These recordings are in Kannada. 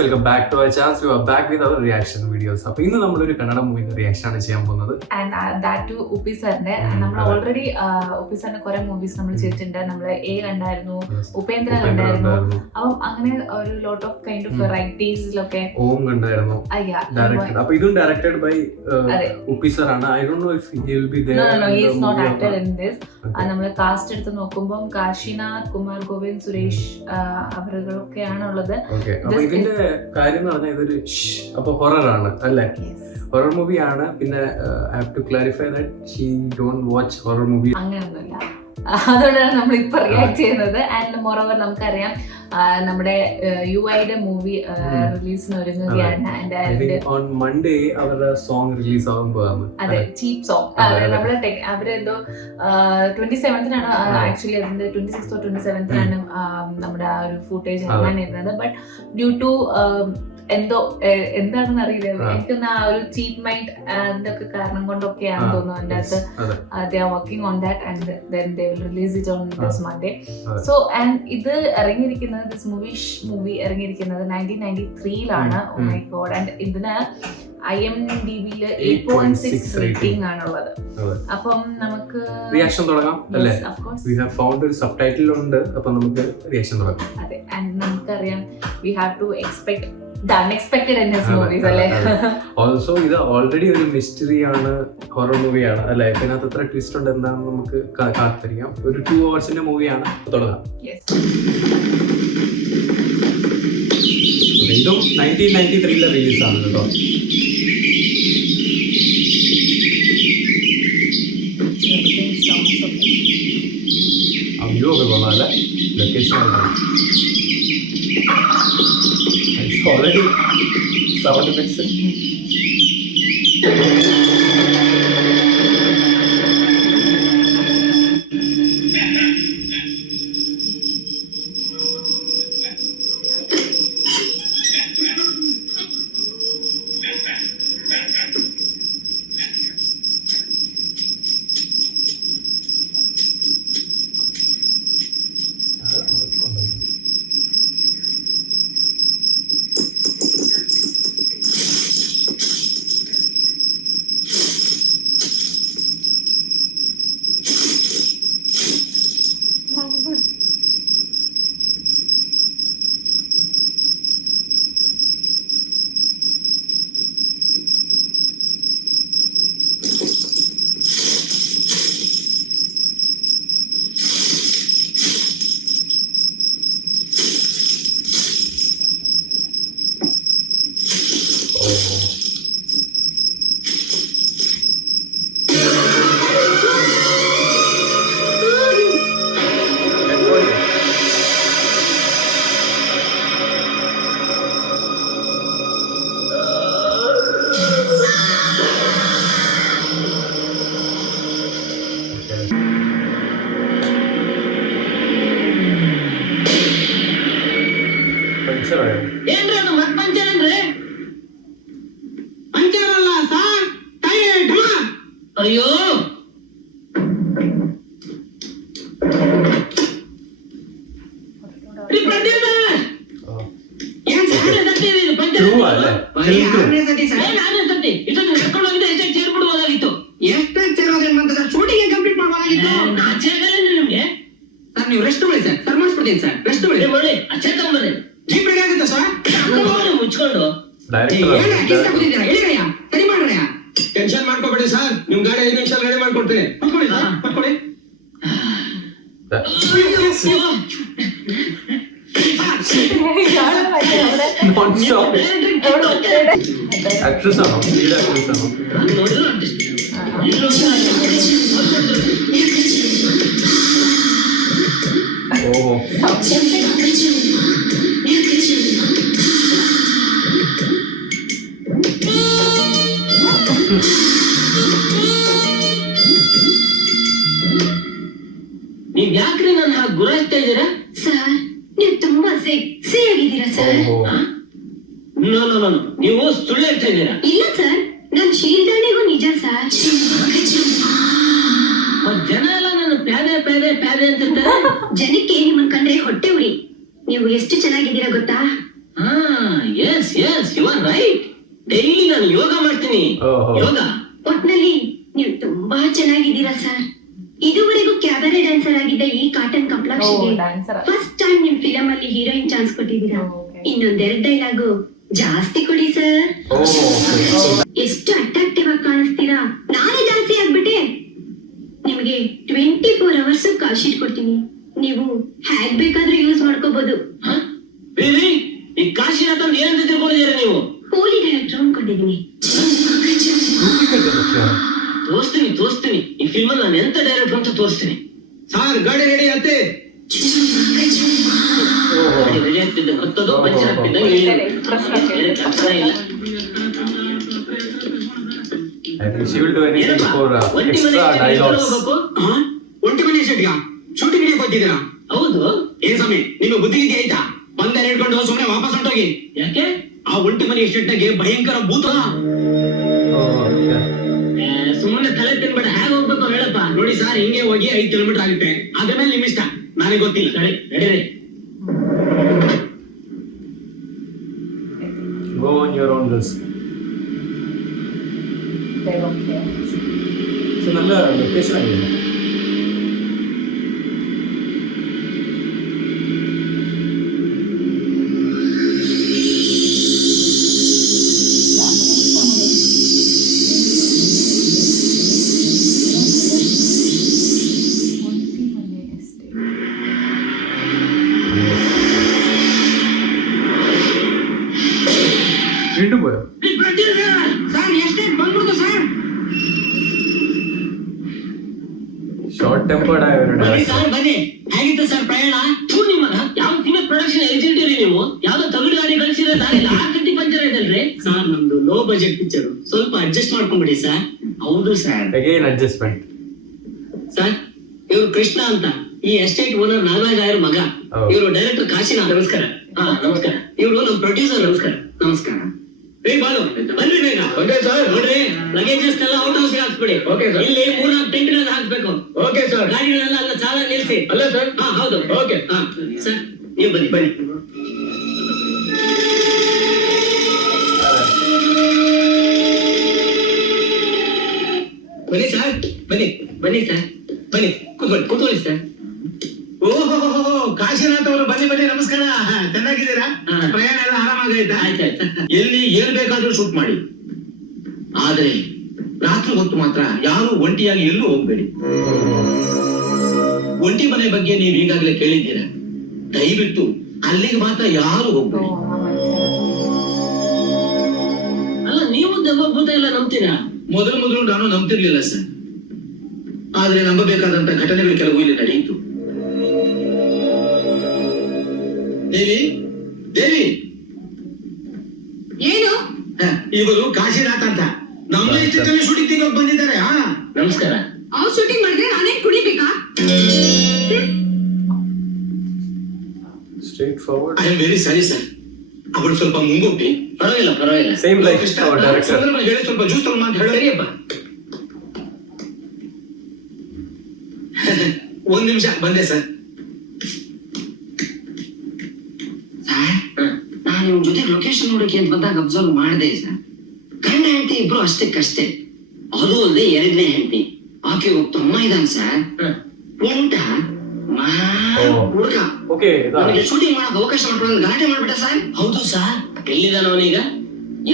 Welcome back to our channel. You are back with our reaction videos. അപ്പോൾ ഇന്ന് നമ്മളൊരു കന്നഡ മൂവിന്റെ റിയാക്ഷൻ ആണ് ചെയ്യാൻ പോകുന്നത്. ഉപ്പി സാറിന്റെ നമ്മൾ ഓൾറെഡി ഉപ്പി സാറിന്റെ കുറെ മൂവീസ് നമ്മൾ ചെയ്തിട്ടുണ്ട്. നമ്മൾ എ കണ്ടായിരുന്നു, ഉപേന്ദ്ര കണ്ടായിരുന്നു. അപ്പം അങ്ങനെ ഒരു ലോട്ട് ഓഫ് കൈൻഡ് ഓഫ് വെറൈറ്റീസിലൊക്കെ ഓം കണ്ടായിരുന്നു. അപ്പോൾ ഇതും ഡയറക്റ്റഡ് ബൈ ഉപ്പി സാർ ആണ്. I don't know if he will be there. No, he is not acted in this. നമ്മൾ കാസ്റ്റ് എടുത്ത് നോക്കുമ്പോൾ കാശിനാഥ്, കുമാർ ഗോവിന്ദ്, സുരേഷ് അവരൊക്കെയാണ് ഉള്ളത്. അപ്പൊ ഇതിന്റെ കാര്യം എന്ന് പറഞ്ഞാൽ ഇതൊരു അപ്പൊ ഹൊറർ ആണ് അല്ലേ? ഹൊറർ മൂവി ആണ്. പിന്നെ I have to clarify that she don't watch horror movie. അങ്ങനെയൊന്നുമില്ല, അതുകൊണ്ടാണ് നമ്മൾ ഇപ്പൊ റിയാക്ട് ചെയ്യുന്നത്. ആൻഡ് മോറോവർ നമുക്കറിയാം നമ്മുടെ യുഐയുടെ മൂവി റിലീസിന് ഒരുങ്ങുകയാണ്. ഓൺ മൺഡേ അവരുടെ സോങ് റിലീസ് ആകുമ്പോഴാണ്. അതെ, ചീപ്പ് സോങ്. നമ്മള് അവരെന്തോ 27th ആക്ച്വലി അതിന്റെ 26th or 27th നമ്മുടെ ആ ഒരു ഫുട്ടേജ് ഇറങ്ങാനിരുന്നത്. ബട്ട് ഡ്യൂ ടു എന്താണെന്ന് അറിയില്ല, എനിക്കൊന്ന് ആ ഒരു ചീപ്പ് മൈൻഡ് എന്തൊക്കെ കാരണം കൊണ്ടൊക്കെയാണെന്ന് തോന്നുന്നു അതിന്റെ അകത്ത് they are working on that and then they will release it on this Monday. So and ഇത് ഇറങ്ങിയിരിക്കുന്നത്, ദിസ് മൂവി ഇറങ്ങിയിരിക്കുന്നത് 1993 ഓ മൈ ഗോഡ്. ആൻഡ് ഇതിന് IMDb 8.6 റേറ്റിംഗ് ആണുള്ളത്. അപ്പം നമുക്ക് റിയാക്ഷൻ തുടങ്ങാം അല്ലേ? വി ഹാവ് ഫൗണ്ട് ഒരു സബ്ടൈറ്റിൽ ഉണ്ട്. അപ്പോൾ നമുക്ക് റിയാക്ഷൻ തുടങ്ങാം. അതെ, ആൻഡ് നമുക്കറിയാം we have to expect the unexpected in his movies അല്ലേ? ഓൾസോ ഇത് ഓൾറെഡി ഒരു മിസ്റ്ററി ആണ്, ഹൊറർ മൂവിയാണ് അല്ലേ? ഇതിനകത്ത് എത്ര ട്വിസ്റ്റ് ഉണ്ട് എന്താണെന്ന് നമുക്ക് കാത്തിരിക്കാം. ഒരു 2 hours മൂവിയാണ്. തുടങ്ങാം. ഇതും 1993 റിലീസാണ് കേട്ടോ. വ്യൂ ഒക്കെ കൊള്ളാം അല്ലേ? Location already sound effects. ಅಯ್ಯೋ ಸೇರ್ಬಿಡ್ಬೋದಾಗಿತ್ತು. ಎಷ್ಟೇ ಶೂಟಿಂಗ್ ಕಂಪ್ಲೀಟ್ ಮಾಡಬಹುದಾಗಿತ್ತು. ನಿಮ್ಗೆ ಸರ್ ನೀವು ರೆಸ್ಟ್ ಮಾಡಿ ಸರ್. ಸರ್ ಮಾಡಿಸ್ಬಿಡ್ತೀನಿ ಸರ್. ರೆಸ್ಟ್ ಮಾಡಿ ಅಚ್ಚೆ ತಗೊಂಡ್ಬರ್ರಿ. ಜೀಪ್ ರೆಡಿ ಆಗುತ್ತೆ ಸರ್. ಮುಚ್ಕೊಂಡು ಸರಿ ಮಾಡ್ರಯ್ಯ. ಟೆನ್ಷನ್ ಮಾಡ್ಕೋಬೇಡಿ ಸರ್. ನಿಮ್ ಗಾಡಿ 5 ನಿಮಿಷ ರೆಡಿ ಮಾಡ್ಕೊಡ್ತೀನಿ. ಪಟ್ಕೊಳ್ಳಿ ಸರ್, ಪಟ್ಕೊಳ್ಳಿ. ആക്ട്രസ് ആണോ? ലീഡ് ആക്ട്രസ് ആണോ? ഓഹോ, ನೀವ್ ಯಾಕ್ರಿ ನನ್ನ ಹಾಗೆ ಗುರಾಯಿಸ್ತಾ ಇದ್ದೀರಾ? ಸರ್ ನೀವು ತುಂಬಾ ಸೆಕ್ಸಿ ಆಗಿದ್ದೀರಾ ಸರ್. ನೋ ನೋ ನೋ, ನೀವು ಸುಳ್ಳು ಹೇಳ್ತಾ ಇದ್ದೀರಾ. ಇಲ್ಲ ಸರ್, ನನ್ ಶೀಲ್ದಣಿಗೂ ನಿಜ ಸರ್. ಜನ ಎಲ್ಲ ನನ್ನ ಪ್ಯಾದೆ ಪ್ಯಾದೆ ಪ್ಯಾದೆ ಅಂತಿರ್ತಾರೆ. ಜನಕ್ಕೆ ನಿಮ್ಮನ್ ಕಂಡ್ರೆ ಹೊಟ್ಟೆ ಉರಿ. ನೀವು ಎಷ್ಟು ಚೆನ್ನಾಗಿದ್ದೀರಾ ಗೊತ್ತಾ? ಹಾ, yes you are right. Daily ನಾನು ಯೋಗ ಮಾಡ್ತೀನಿ. ಓಹೋ. ಯೋಗ. ಒಟ್ನಲ್ಲಿ ನೀವು ತುಂಬಾ ಚೆನ್ನಾಗಿದ್ದೀರಾ ಸರ್. ಇದುವರೆಗೂ ಕ್ಯಾಬರೆ ಡ್ಯಾನ್ಸರ್ ಆಗಿದ್ದ ಈ ಕಾಟನ್ ಕಪ್ಲಾಕ್ಷಿಗೆ ಡ್ಯಾನ್ಸರ್. ಫಸ್ಟ್ ಟೈಮ್ ನಿಮ್ ಫಿಲಂ ಅಲ್ಲಿ ಹೀರೋಯಿನ್ ಚಾನ್ಸ್ ಕೊಟ್ಟಿದ್ದೀರಾ. ಇನ್ನೊಂದೆರಡು ಡೈಲಾಗು ಜಾಸ್ತಿ ಕೊಡಿ ಸರ್. ಎಷ್ಟು ಅಟ್ರಾಕ್ಟಿವ್ ಆಗಿ ಕಾಣಿಸ್ತೀರಾ. ನಾನೇ ಜಾಸ್ತಿ ಆಗ್ಬಿಟ್ಟೆ. ನಿಮ್ಗೆ 24 hours ಕಾಲ್ ಶೀಟ್ ಕೊಡ್ತೀನಿ. ನೀವು ಹ್ಯಾಗ್ ಬೇಕಾದ್ರೂ ಯೂಸ್ ಮಾಡ್ಕೋಬಹುದು. ಬೇಬಿ, ಈ ಕಾಶಿನಾಥ ಏನಂತ ತಿಳ್ಕೊಂಡಿದ್ದೀರಾ ನೀವು? ಪೋಲಿ ಡೈರೆಕ್ಟರ್ ಅನ್ಕೊಂಡಿದ್ದೀನಿ. ತೋರಿಸ್ತೀನಿ. ಈ ಫಿಲ್ಮ್ ನಾನು ಎಂತ ಡೈರೆಕ್ಟರ್ ಅಂತ ತೋರಿಸ್ತೀನಿ. ಸಾರ್ ಗಾಡಿ ರೆಡಿ ಆಯ್ತೆ. ರೆಡಿ ಆಗ್ತಿದ್ದೆ, ಹತ್ತದು ಪಂಚರ್ ಆಗ್ತಿದ್ದಂಗೆ She will do anything for extra dialogues. ಒಂಟಿ ಮನೆ ಸೆಟ್ಗ ಶೂಟಿಂಗ್ ಹಿಡಿಯಕ್ಕೆ ಹೋಗ್ತಿದ್ದೀರಾ? ಹೌದು. ಏನ್ ಸಮಯ ನಿಮ್ಮ ಬುದ್ಧಿಗಿದ್ದೆ ಆಯ್ತಾ? ಬಂದರೆ ಹಿಡ್ಕೊಂಡು ಸುಮ್ಮನೆ ವಾಪಸ್ ಹೊಂಟೋಗಿ. ಯಾಕೆ? ಆ ಒಂಟಿ ಮನೆ ಎಸ್ಟೇಟ್ನಾಗೆ ಭಯಂಕರ ಭೂತ. ಸುಮ್ಮನೆ ತಲೆ ತಿನ್ಬೇಡ. ಹೇಗೆ ಹೋಗ್ಬೇಕು ಹೇಳಪ್ಪ. ನೋಡಿ ಸರ್, ಹಿಂಗೆ ಹೋಗಿ 5 ಕಿಲೋಮೀಟರ್ ಆಗುತ್ತೆ. ಅದ್ರ ಮೇಲೆ ನಿಮ್ ಇಷ್ಟ, ನನಗೆ ಗೊತ್ತಿಲ್ಲ. ನಡೀರಿ. Go on your own risk. So നല്ല ലൊക്കേഷൻ ആയിരുന്നു. വീണ്ടും പോയോ? ಶಾರ್ಟ್ ಟೆಂಪರ್ಡ್ ಬನ್ನಿ. ಹೇಗಿತ್ತು ಸರ್ ಪ್ರಯಾಣ? ಯಾವ ತಿಂಗಳ ಪ್ರೊಡಕ್ಷನ್ ಏಜೆಂಟ್ ಇರಿ ನೀವು? ಯಾವ್ದೋ ತಮಿಳು ಗಾಡಿ ಕಳಿಸಿದ್ರೆ ದಾರಿಲ್ಲ 6 ಗಂಟೆ ಪಂಚರ್ ಆಯ್ತಲ್ರಿ ಸರ್. ನಮ್ದು ಲೋ ಬಜೆಟ್ ಪಿಕ್ಚರ್, ಸ್ವಲ್ಪ ಅಡ್ಜಸ್ಟ್ ಮಾಡ್ಕೊಂಡ್ಬಿಡಿ ಸರ್. ಹೌದು ಸರ್. Again adjustment. ಸರ್, ಇವ್ರು ಕೃಷ್ಣ ಅಂತ, ಈ ಎಸ್ಟೇಟ್ ಓನರ್ ನಾಗರಾಜ್ ಆಯರ್ ಮಗ. ಇವರು ಡೈರೆಕ್ಟರ್ ಕಾಶಿನಾಥ್. ನಮಸ್ಕಾರ. ನಮಸ್ಕಾರ. ಇವರು ನಮ್ಮ ಪ್ರೊಡ್ಯೂಸರ್. ನಮಸ್ಕಾರ. ಬಾಲು ಬನ್ರಿ ಬೇಗ. ನೋಡ್ರಿ, ಲಗೇಜಸ್ ಎಲ್ಲ ಔಟ್ ಹೌಸ್ ಹಾಕ್ಸ್ಬಿಡಿ. ಇಲ್ಲಿ 3-4 ಟೆಂಟ್ ಹಾಕ್ಬೇಕು. Okay sir. ಗಾಡಿಗಳೆಲ್ಲ ಅಲ್ಲ ಸಾಲ ನಿಲ್ಸಿ. ಅಲ್ಲ ಸರ್? ಹೌದು. ಓಕೆ ಸರ್, ನೀವು ಬನ್ನಿ. ಬನ್ನಿ ಸರ್. ಬನ್ನಿ ಸರ್. ಬನ್ನಿ, ಕೂತ್ಕೊಳ್ಳಿ ಸರ್. ಓಹೋ, ಕಾಶಿನಾಥ್ ಅವರು ಬನ್ನಿ. ನಮಸ್ಕಾರ. ಚೆನ್ನಾಗಿದ್ದೀರಾ? ಪ್ರಯಾಣ ಎಲ್ಲ ಆರಾಮಾಗೈತಾ? ಎಲ್ಲಿ ಏನ್ ಬೇಕಾದ್ರೂ ಶೂಟ್ ಮಾಡಿ, ಆದ್ರೆ ರಾತ್ರಿ ಹೊತ್ತು ಮಾತ್ರ ಯಾರು ಒಂಟಿಯಾಗಿ ಎಲ್ಲೂ ಹೋಗ್ಬೇಡಿ. ಒಂಟಿ ಮನೆ ಬಗ್ಗೆ ನೀವು ಈಗಾಗಲೇ ಕೇಳಿದ್ದೀರಾ. ದಯವಿಟ್ಟು ಅಲ್ಲಿಗೆ ಮಾತ್ರ ಯಾರು ಹೋಗ್ಬೇಡಿ. ಅಲ್ಲ, ನೀವು ದೆವ್ವಭೂತ ಎಲ್ಲ ನಂಬ್ತೀರಾ? ಮೊದಲು ನಾನು ನಂಬ್ತಿರ್ಲಿಲ್ಲ ಸರ್. ಆದ್ರೆ ನಂಬಬೇಕಾದಂತ ಘಟನೆಗಳು ಕೆಲವು ಇಲ್ಲಿ ನಡೆಯಿತು. ದೇವಿ ಏನು? ಇವರು ಕಾಶಿನಾಥ್ ಅಂತ ನಮ್ಮ ಚಿತ್ರದಲ್ಲಿ ಶೂಟಿಂಗ್ ತೆಗೆದು ಬಂದಿದ್ದಾರೆ. ನಮಸ್ಕಾರ. ಅವ್ರು ಶೂಟಿಂಗ್ ಮಾಡಿದ್ರೆ ನಾನೇ ಕುಡಿಬೇಕಾ? Straight forward. I am very sorry sir. ಅವಳು ಸ್ವಲ್ಪ ಮುಂಗೋಪಿ. ಪರವಾಗಿಲ್ಲ. Same like our director. ಹೇಳಿ, ಸ್ವಲ್ಪ ಜ್ಯೂಸ್ ತಗೊಂಡು ಅಂತ ಹೇಳಿಯಪ್ಪ. 1 ನಿಮಿಷ ಬಂದೆ ಸರ್. ನಾನು ನಿಮ್ ಜೊತೆ ಲೊಕೇಶನ್ ನೋಡಕ್ಕೆ ಅಂತ ಬಂದಾಗ ಅಬ್ಸರ್ವ್ ಮಾಡಿದೆ ಸರ್. ಗಂಡ ಹೆಂಡತಿ ಇಬ್ರು ಅಷ್ಟಕ್ಕಷ್ಟೇ. ಅದು ಅಲ್ಲದೆ 2ನೇ ಹೆಂಡತಿ, ಆಕೆ ಒಬ್ಬ ತಮ್ಮ ಇದ್ದಾನೆ ಸರ್. ಉಂಟ ಹುಡುಗ. ನನಗೆ ಶೂಟಿಂಗ್ ಮಾಡಕ್ ಅವಕಾಶ ಮಾಡ್ಕೊಂಡು ಗಲಾಟೆ ಮಾಡ್ಬಿಟ್ಟ ಸರ್. ಹೌದು ಸರ್. ಎಲ್ಲಿದ್ದಾನ ಅವನೀಗ?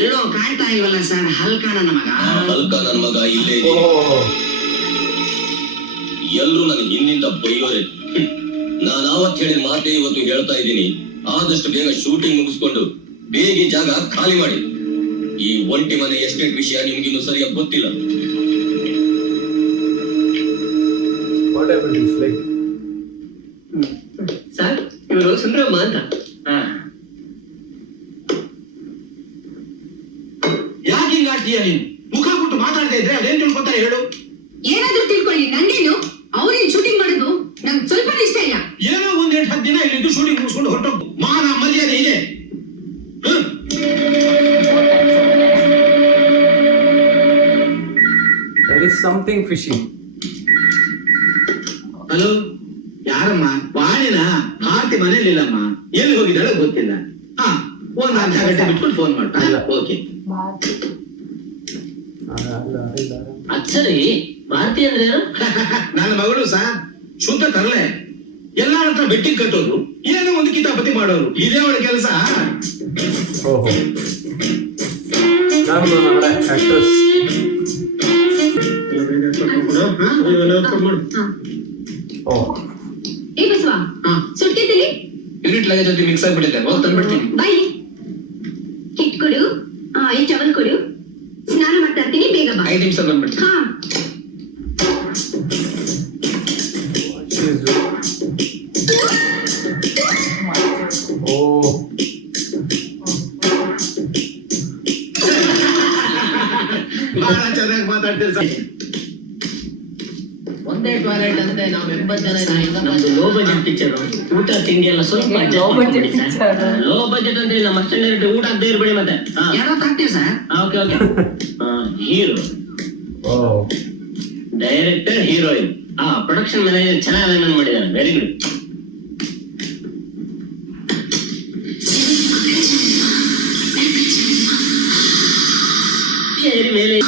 ಎಲ್ಲೋ ಕಾಣ್ತಾ ಇಲ್ವಲ್ಲ ಸರ್. ಹಲ್ಕ ನನ್ನ ಮಗ ಇಲ್ಲೇ. ಎಲ್ರು ನನ್ನ ಹಿಂದಿಂದ ಬೈಯೋರೆ. ನಾನು ಆವತ್ತು ಹೇಳಿದ ಮಾತೇ ಇವತ್ತು ಹೇಳ್ತಾ ಇದ್ದೀನಿ. ಆದಷ್ಟು ಬೇಗ ಶೂಟಿಂಗ್ ಮುಗಿಸ್ಕೊಂಡು ಬೇಗ ಜಾಗ ಖಾಲಿ ಮಾಡಿ. ಈ ಒಂಟಿ ಮನೆ ಎಸ್ಟೇಟ್ ವಿಷಯ ನಿಮ್ಗಿನ್ನು ಸರಿಯಾಗಿ ಗೊತ್ತಿಲ್ಲ. ಸರ್, ಇವರು ಸುಂದರಮ್ಮ ಅಂತ. ಯಾಕೆ ಹಿಂಗಾಡ್ತೀಯ ನೀನು? ಮುಖ ಕೊಟ್ಟು ಮಾತಾಡ್ತಾ ಇದ್ರೆ ಅದೇನ್ ತಿಳ್ಕೊತಾರೆ ಹೇಳು? ಏನಾದ್ರೂ ತಿಳ್ಕೊಳ್ಳಿ, ನಂಗೇನು? ಅವ್ರೇನ್ ಶೂಟಿಂಗ್ ಮಾಡೋದು ನಂಗೆ ಸ್ವಲ್ಪ ಇಷ್ಟ ಇಲ್ಲ. ಏನೋ 1-8 ದಿನ ಇಲ್ಲಿದ್ದು ಶೂಟಿಂಗ್ ಮುಗಿಸ್ಕೊಂಡು ಹೊರಟೋಗ್ತು. ಮಾನ ಮರ್ಯಾದೆ ಇದೆ. There is something fishy. Hello, ಯಾರಮ್ಮ? ವಾಣಿನ? ಭಾರತಿ ಮನೇಲಿಲ್ಲಮ್ಮ. ಎಲ್ಲಿ ಹೋಗಿದ್ದಾಳೆ ಗೊತ್ತಿಲ್ಲ. 1 ಅರ್ಧ ಗಂಟೆ ಬಿಟ್ಕೊಂಡು ಫೋನ್ ಮಾಡ್ತಾ. ಓಕೆ. ಅದ್ ಸರಿ, ಭಾರತಿ ಅಂದ್ರೆ ಯಾರು? ನನ್ನ ಮಗಳು ಸರ್, ಶುದ್ಧ ತರಲೆ. ಎಲ್ಲಾರ ಹತ್ರ ಬೆಟ್ಟಿಗೆ ಕಟ್ಟೋದು, ಏನೋ ಒಂದು ಕಿತಾಪತಿ ಮಾಡೋರು, ಇದೇ ಅವಳ ಕೆಲಸ. ಓಹೋ, ನಾನು നമ്മുടെ ಆಕ್ಟ್ರೆಸ್. ಏ ಬಸವ, ಸುಟ್ಕೆದಲ್ಲಿ ಯೂನಿಟ್ ಲಗೇಜ್ ಜೊತೆ ಮಿಕ್ಸ್ ಆಗ್ಬಿಟ್ಟಿದೆ, ಹೋಗಿ ತಂದ್ಬಿಡ್ತೀನಿ. ಬಾಯಿ ಕಿಟ್ ಕೊಡು, ಈ ಟವಲ್ ಕೊಡು, ಸ್ನಾನ ಮಾಡ್ತಾ ಇರ್ತೀನಿ, ಬೇಗ ಬಾ. 5 ನಿಮಿಷ ಬಂದ್ಬಿಡ್ತೀನಿ. ಹಾ, ಓ, ಬಹಳ ಚೆನ್ನಾಗಿ ಮಾತಾಡ್ತೀರಿ ಸರ್. ಒಂದೇ ಟಾಯ್ಲೆಟ್ ಅಂದ್ರೆ ನಾವು 80 ಜನ ಇದ್ದೀವಿ. ನಮ್ದು ಲೋ ಬಜೆಟ್ ಪಿಕ್ಚರ್, ಊಟ ತಿಂಡಿ ಎಲ್ಲ ಸ್ವಲ್ಪ low budget picture. Low budget ಅಂದ್ರೆ ನಮ್ಮ ಅಷ್ಟೇ ಊಟ ಆಗದೆ ಇರ್ಬೇಡಿ ಮತ್ತೆ. ಯಾರೋ ತಾಕ್ತೀವಿ ಸರ್. Okay okay. Hero, director, heroine, production manager ಚೆನ್ನಾಗಿ ಅರೇಂಜ್ಮೆಂಟ್ ಮಾಡಿದ್ದಾರೆ. Very good. ಮೇಲೆ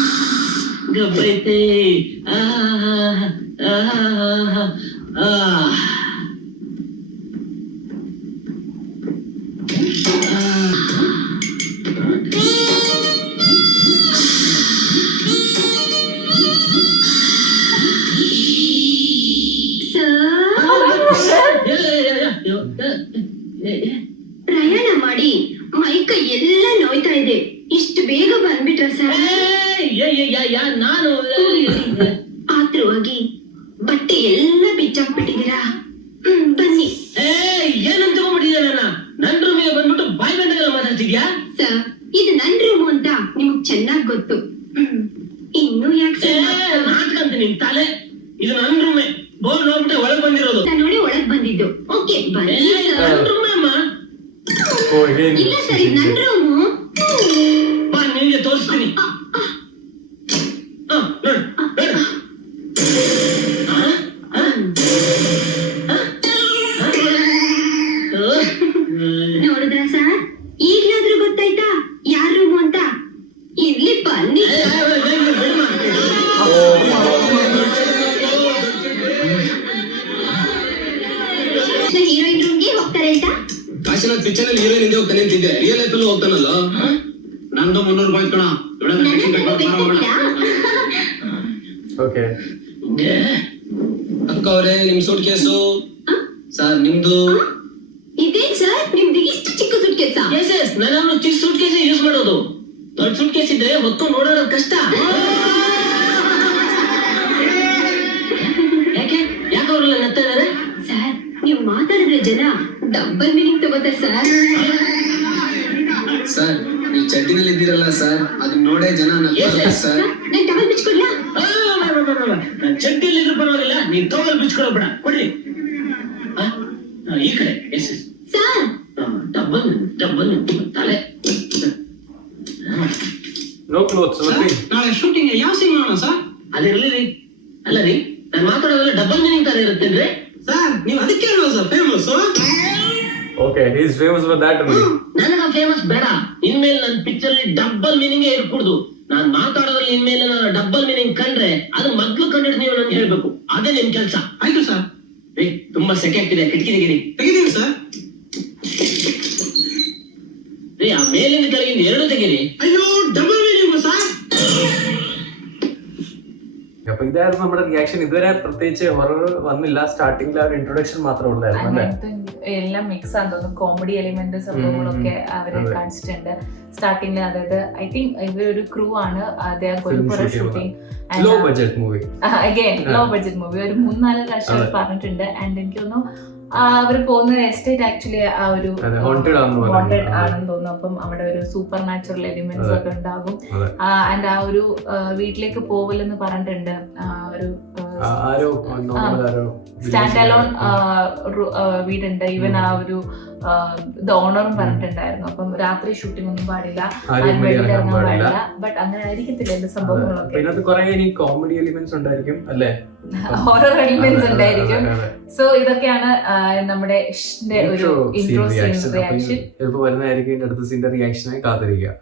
ಗಬ್ಬೈತೆ. ಪ್ರಯಾಣ ಮಾಡಿ ಮೈಕೈ ಎಲ್ಲ ನೋಯ್ತಾ ಇದೆ, ಇಷ್ಟು ಬೇಗ ಬಂದ್ಬಿಟ್ರ ಸರ್? ನಾನು ಆತುರವಾಗಿ ಬಟ್ಟೆ ಎಲ್ಲ ಬಿಚ್ಚಾಕ್ಬಿಟ್ಟಿದ್ದೀರಾ. ಬನ್ನಿ. ಏನಂತ ತಗೊಂಡ್ಬಿಟ್ಟಿದ್ಯಾ? ನನ್ನ ರೂಮಿಗೆ ಬಂದ್ಬಿಟ್ಟು ಬಾಯ್ ಬಂದಾಗೆಲ್ಲ ಮಾತಾಡ್ತಿದ್ಯಾ? ಸರ್, ಇದು ನನ್ ರೂಮು ಅಂತ ನಿಮಗ್ ಚೆನ್ನಾಗ್ ಗೊತ್ತು. ಇನ್ನು ಯಾಕೆ ನಾಟಕ ಅಂತ ನಿನ್ ತಲೆ? ಇದು ನನ್ನ ರೂಮೆ, ಬೋರ್ಡ್ ನೋಡ್ಬಿಟ್ಟೆ ಒಳಗ್ ಬಂದಿರೋದು. ನಾನು ನೋಡಿ ಒಳಗ್ ಬಂದಿದ್ದು. ಓಕೆ, ಬನ್ನಿ. ನನ್ನ ರೂಮೆ ಅಮ್ಮ. ಇಲ್ಲ ಸರ್, ಇದು ನನ್ ರೂಮು. ಬಾ, ನಿನ್ಗೆ ತೋರಿಸ್ತೀನಿ. ನೋಡಿದ್ರ ಸರ್, ಈಗ್ಲಾದ್ರೂ ಗೊತ್ತಾಯ್ತಾ ಯಾರ್ ರೂಮು ಅಂತ? ಇರ್ಲಿ, ಬನ್ನಿ. ಹೀರೋಯಿನ್ ರೂಮ್ಗೆ ಹೋಗ್ತಾರೆ ಆಯ್ತಾ? ಕಾಶಿನಾಥ್ ಪಿಕ್ಚರ್ ಅಲ್ಲಿ ಹೀರೋಯಿನ್ ಹಿಂದೆ ಹೋಗ್ತಾನೆ ಅಂತಿದ್ದೆ, ರಿಯಲ್ ಲೈಫ್ ಅಲ್ಲೂ ಹೋಗ್ತಾನಲ್ಲ. ನಂದು 300 ರೂಪಾಯಿ ಕಣ. ಓಕೆ. ಅಕ್ಕ ಅವರೇ, ನಿಮ್ ಸೂಟ್ ಕೇಸು. ಸರ್, ನಿಮ್ದು. ಇದೇನ್ ಸರ್ ನಿಮ್ದು ಇಷ್ಟು ಚಿಕ್ಕ ಸುಟ್ಕೇಸ? ಎಸ್, ನಾನು ಚಿಕ್ಕ ಸೂಟ್ ಕೇಸ್ ಯೂಸ್ ಮಾಡೋದು. ದೊಡ್ಡ ಸೂಟ್ ಕೇಸ್ ಇದ್ರೆ ಹೊತ್ಕೊಂಡು ಓಡಾಡೋದು ಕಷ್ಟ. ಯಾಕೆ ಅವ್ರೆಲ್ಲ ನಗ್ತಾ ಇದಾರೆ? ಸರ್, ನೀವು ಮಾತಾಡಿದ್ರೆ ಜನ ಡಬಲ್ ಮೀನಿಂಗ್ ತಗೋತಾರೆ ಸರ್. ಸರ್, ನೀವು ಚಡ್ಡಿನಲ್ಲಿ ಇದ್ದೀರಲ್ಲ ಸರ್, ಅದನ್ನ ನೋಡೇ ಜನ ನಗ್ತಾರೆ ಸರ್. ನನ್ ಟವಲ್ ಬಿಚ್ಕೊಡ್ಲಾ? ಚಡ್ಡಿಯಲ್ಲಿ ಇದ್ರೂ ಪರವಾಗಿಲ್ಲ, ನೀನ್ ಟವಲ್ ಬಿಚ್ಕೊಡಬೇಡ. ಕೊಡ್ರಿ ಈ ಕಡೆ. ಎಸ್ ಸರ್, ಡಬ್ಬಲ್ ತಲೆ. No clothes. ನಾಳೆ ಶೂಟಿಂಗ್ ಯಾವ ಸಿನಿಮಾ ಮಾಡೋಣ ಸರ್? ಅದಿರ್ಲಿ ರೀ. ಅಲ್ಲ ರೀ, ನಾನು ಮಾತಾಡೋದೆಲ್ಲ ಡಬಲ್ ಮೀನಿಂಗ್ ತರ ಇರುತ್ತೇನ್ರಿ ಸರ್? ನೀವು ಅದಕ್ಕೆ ಅಲ್ವಾ sir famous? Okay, he is famous for that only. ನನಗ ಫೇಮಸ್ ಬೇಡ. ಇನ್ಮೇಲೆ ನನ್ನ ಪಿಕ್ಚರ್ ಅಲ್ಲಿ ಡಬಲ್ ಮೀನಿಂಗ್ ಇರ್ಕೂಡ್ದು. ನಾನ್ ಮಾತಾಡೋದ್ರಲ್ಲಿ ಇನ್ಮೇಲೆ ನಾನು ಡಬಲ್ ಮೀನಿಂಗ್ ಕಂಡ್ರೆ ಅದು ಮೊದ್ಲು ಕಂಡಿಡ್ ನೀವು ನನ್ಗೆ ಹೇಳ್ಬೇಕು. ಅದೇ ನಿಮ್ ಕೆಲ್ಸ. ಆಯ್ತು ಸರ್. ತುಂಬಾ ಸೆಕೆ ಆಗ್ತಿದೆ, ಕಿಟಕಿ ತೆಗಿದೀವಿ ಸರ್. ರೀ, ಆ ಮೇಲಿಂದ ಕೆಳಗಿಂದ ಎರಡು ತೆಗೀರಿ. അയ്യോ ഡബിൾ മീനിങ് സാർ. അപ്പൊ ഇതായിരുന്നു നമ്മുടെ റിയാക്ഷൻ. ഇതുവരെ പ്രത്യേകിച്ച് ഹൊറർ വന്നില്ല, സ്റ്റാർട്ടിംഗിൽ ഒരു ഇൻട്രൊഡക്ഷൻ മാത്രമേ ഉള്ളായിരുന്നു അല്ലേ? എല്ലാം മിക്സ് ആണെന്ന് തോന്നുന്നു. കോമഡി എലിമെന്റ് സംഭവങ്ങളൊക്കെ അവര് കാണിച്ചിട്ടുണ്ട് സ്റ്റാർട്ടിംഗിൽ. അതായത് ഐ തിങ്ക് ഇവരൊരു ക്രൂ ആണ്, shooting low budget movie. Again low budget movie. ഒരു 3-4 പ്രാവശ്യം പറഞ്ഞിട്ടുണ്ട്. ആൻഡ് എനിക്ക് തോന്നുന്നു അവര് പോകുന്ന എസ്റ്റേറ്റ് ആക്ച്വലി ആ ഒരു ഹോണ്ടഡ് ആണെന്ന് തോന്നുന്നു. അപ്പം അവിടെ ഒരു സൂപ്പർ നാച്ചുറൽ എലിമെന്റ്സ് ഒക്കെ ഉണ്ടാകും. ആൻഡ് ആ ഒരു വീട്ടിലേക്ക് പോവലെന്ന് പറഞ്ഞിട്ടുണ്ട്. ഒരു ആരോ നോർമൽ ആരോ സ്റ്റാൻഡ് അലോൺ വീടുണ്ട്. ഈവൻ ആ ഒരു ഓണറും പറഞ്ഞിട്ടുണ്ടായിരുന്നു. അപ്പം രാത്രി ഷൂട്ടിംഗ് ഒന്നും പാടില്ല, ആരും വെളിയിൽ ഇറങ്ങാൻ പാടില്ല. ബട്ട് അങ്ങനെ ആയിരിക്കത്തില്ല എന്റെ സംഭവങ്ങളൊക്കെ. ഇതിനകത്ത് കുറെ ഇനി കോമഡി എലിമെന്റ്സ് ഉണ്ടായിരിക്കും അല്ലേ, ഹൊറർ എലിമെന്റ്സ് ഉണ്ടായിരിക്കും. സോ ഇതൊക്കെയാണ് നമ്മുടെ ഒരു ഇൻട്രോ സീൻ റിയാക്ഷൻ. ചിലപ്പോൾ വരുന്നതായിരിക്കും അടുത്ത സീന്റെ റിയാക്ഷനായി കാത്തിരിക്കുക.